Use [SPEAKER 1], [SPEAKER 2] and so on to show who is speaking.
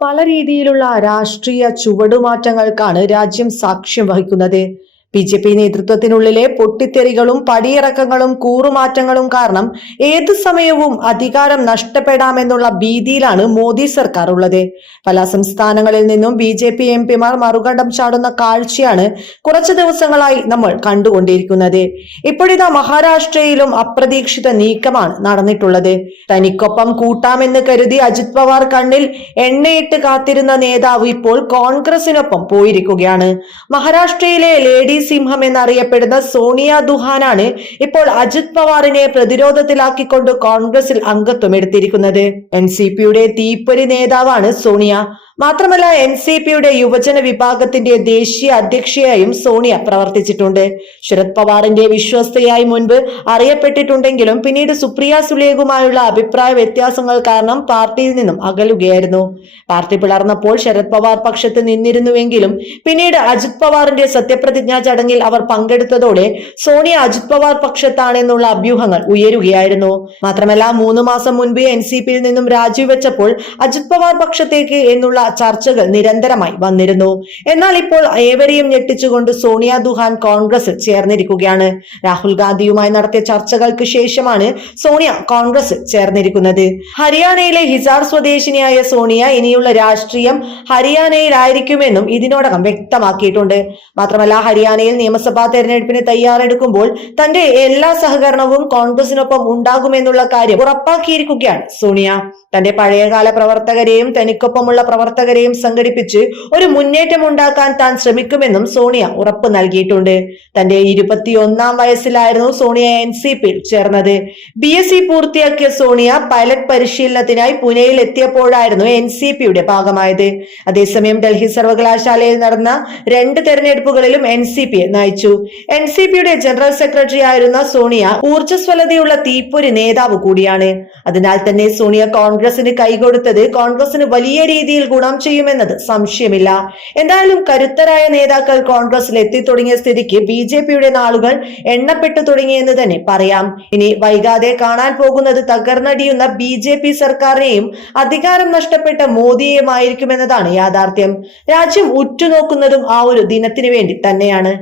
[SPEAKER 1] പല രീതിയിലുള്ള രാഷ്ട്രീയ ചുവടുമാറ്റങ്ങൾക്കാണ് രാജ്യം സാക്ഷ്യം വഹിക്കുന്നത്. ബി ജെ പി നേതൃത്വത്തിനുള്ളിലെ പൊട്ടിത്തെറികളും പടിയിറക്കങ്ങളും കൂറുമാറ്റങ്ങളും കാരണം ഏതു സമയവും അധികാരം നഷ്ടപ്പെടാമെന്നുള്ള ഭീതിയിലാണ് മോദി സർക്കാർ ഉള്ളത് പല സംസ്ഥാനങ്ങളിൽ നിന്നും ബി ജെ പി എം പിമാർ മറുകണ്ഠം ചാടുന്ന കാഴ്ചയാണ് കുറച്ചു ദിവസങ്ങളായി നമ്മൾ കണ്ടുകൊണ്ടിരിക്കുന്നത്. ഇപ്പോഴിതാ മഹാരാഷ്ട്രയിലും അപ്രതീക്ഷിത നീക്കമാണ് നടന്നിട്ടുള്ളത്. തനിക്കൊപ്പം കൂട്ടാമെന്ന് കരുതി അജിത് പവാർ കണ്ണിൽ എണ്ണയിട്ട് കാത്തിരുന്ന നേതാവ് ഇപ്പോൾ കോൺഗ്രസിനൊപ്പം പോയിരിക്കുകയാണ്. മഹാരാഷ്ട്രയിലെ ലേഡി സിംഹം എന്നറിയപ്പെടുന്ന സോണിയ ദുഹാനാണ് ഇപ്പോൾ അജിത് പവാറിനെ പ്രതിരോധത്തിലാക്കിക്കൊണ്ട് കോൺഗ്രസിൽ അംഗത്വം എടുത്തിരിക്കുന്നത്. എൻ സി പിയുടെ തീപ്പൊരി നേതാവാണ് സോണിയ. മാത്രമല്ല എൻ സി പിയുടെ യുവജന വിഭാഗത്തിന്റെ ദേശീയ അധ്യക്ഷയായും സോണിയ പ്രവർത്തിച്ചിട്ടുണ്ട്. ശരത് പവാറിന്റെ വിശ്വസ്തയായി മുൻപ് അറിയപ്പെട്ടിട്ടുണ്ടെങ്കിലും പിന്നീട് സുപ്രിയ സുലേഖുമായുള്ള അഭിപ്രായ വ്യത്യാസങ്ങൾ കാരണം പാർട്ടിയിൽ നിന്നും അകലുകയായിരുന്നു. പാർട്ടി പിളർന്നപ്പോൾ ശരത് പവാർ പക്ഷത്ത് നിന്നിരുന്നുവെങ്കിലും പിന്നീട് അജിത് പവാറിന്റെ സത്യപ്രതിജ്ഞാ ചടങ്ങിൽ അവർ പങ്കെടുത്തതോടെ സോണിയ അജിത് പവാർ പക്ഷത്താണെന്നുള്ള അഭ്യൂഹങ്ങൾ ഉയരുകയായിരുന്നു. മാത്രമല്ല മൂന്ന് മാസം മുൻപ് എൻ സി പിയിൽ നിന്നും രാജിവെച്ചപ്പോൾ അജിത് പവാർ പക്ഷത്തേക്ക് എന്നുള്ള ചർച്ചകൾ നിരന്തരമായി വന്നിരുന്നു. എന്നാൽ ഇപ്പോൾ ഏവരെയും ഞെട്ടിച്ചുകൊണ്ട് സോണിയ ദുഹാൻ കോൺഗ്രസിൽ ചേർന്നിരിക്കുകയാണ്. രാഹുൽ ഗാന്ധിയുമായി നടത്തിയ ചർച്ചകൾക്ക് ശേഷമാണ് സോണിയ കോൺഗ്രസിൽ ചേർന്നിരിക്കുന്നത്. ഹരിയാനയിലെ ഹിസാർ സ്വദേശിനിയായ സോണിയ ഇനിയുള്ള രാഷ്ട്രീയം ഹരിയാനയിലായിരിക്കുമെന്നും ഇതിനോടകം വ്യക്തമാക്കിയിട്ടുണ്ട്. മാത്രമല്ല ഹരിയാനയിൽ നിയമസഭാ തെരഞ്ഞെടുപ്പിന് തയ്യാറെടുക്കുമ്പോൾ തന്റെ എല്ലാ സഹകരണവും കോൺഗ്രസിനൊപ്പം ഉണ്ടാകുമെന്നുള്ള കാര്യം ഉറപ്പാക്കിയിരിക്കുകയാണ് സോണിയ. തന്റെ പഴയകാല പ്രവർത്തകരെയും തനിക്കൊപ്പമുള്ള പ്രവർത്തകരെയും സംഘടിപ്പിച്ച് ഒരു മുന്നേറ്റം ഉണ്ടാക്കാൻ താൻ ശ്രമിക്കുമെന്നും സോണിയ ഉറപ്പ് നൽകിയിട്ടുണ്ട്. തന്റെ ഇരുപത്തിയൊന്നാം വയസ്സിലായിരുന്നു സോണിയ എൻ സി പിയിൽ ചേർന്നത്. ബി എസ് സി പൂർത്തിയാക്കിയ സോണിയ പൈലറ്റ് പരിശീലനത്തിനായി പുനെയിൽ എത്തിയപ്പോഴായിരുന്നു എൻ സി പിയുടെ ഭാഗമായത്. അതേസമയം ഡൽഹി സർവകലാശാലയിൽ നടന്ന രണ്ട് തെരഞ്ഞെടുപ്പുകളിലും എൻ സി പിയെ നയിച്ചു. എൻ സി പിയുടെ ജനറൽ സെക്രട്ടറി ആയിരുന്ന സോണിയ ഊർജസ്വലതയുള്ള തീപ്പൊരി നേതാവ് കൂടിയാണ്. അതിനാൽ തന്നെ സോണിയ കോൺഗ്രസിന് കൈകൊടുത്തത് കോൺഗ്രസിന് വലിയ രീതിയിൽ ഗുണം ചെയ്യുമെന്നത് സംശയമില്ല. എന്തായാലും കരുത്തരായ നേതാക്കൾ കോൺഗ്രസിൽ എത്തിത്തുടങ്ങിയ സ്ഥിതിക്ക് ബി ജെ പിയുടെ നാളുകൾ എണ്ണപ്പെട്ടു തുടങ്ങിയെന്ന് തന്നെ പറയാം. ഇനി വൈകാതെ കാണാൻ പോകുന്നത് തകർന്നടിയുന്ന ബി ജെ പി സർക്കാരിനെയും അധികാരം നഷ്ടപ്പെട്ട മോദിയെയുമായിരിക്കുമെന്നതാണ് യാഥാർത്ഥ്യം. രാജ്യം ഉറ്റുനോക്കുന്നതും ആ ഒരു ദിനത്തിനു വേണ്ടി തന്നെയാണ്.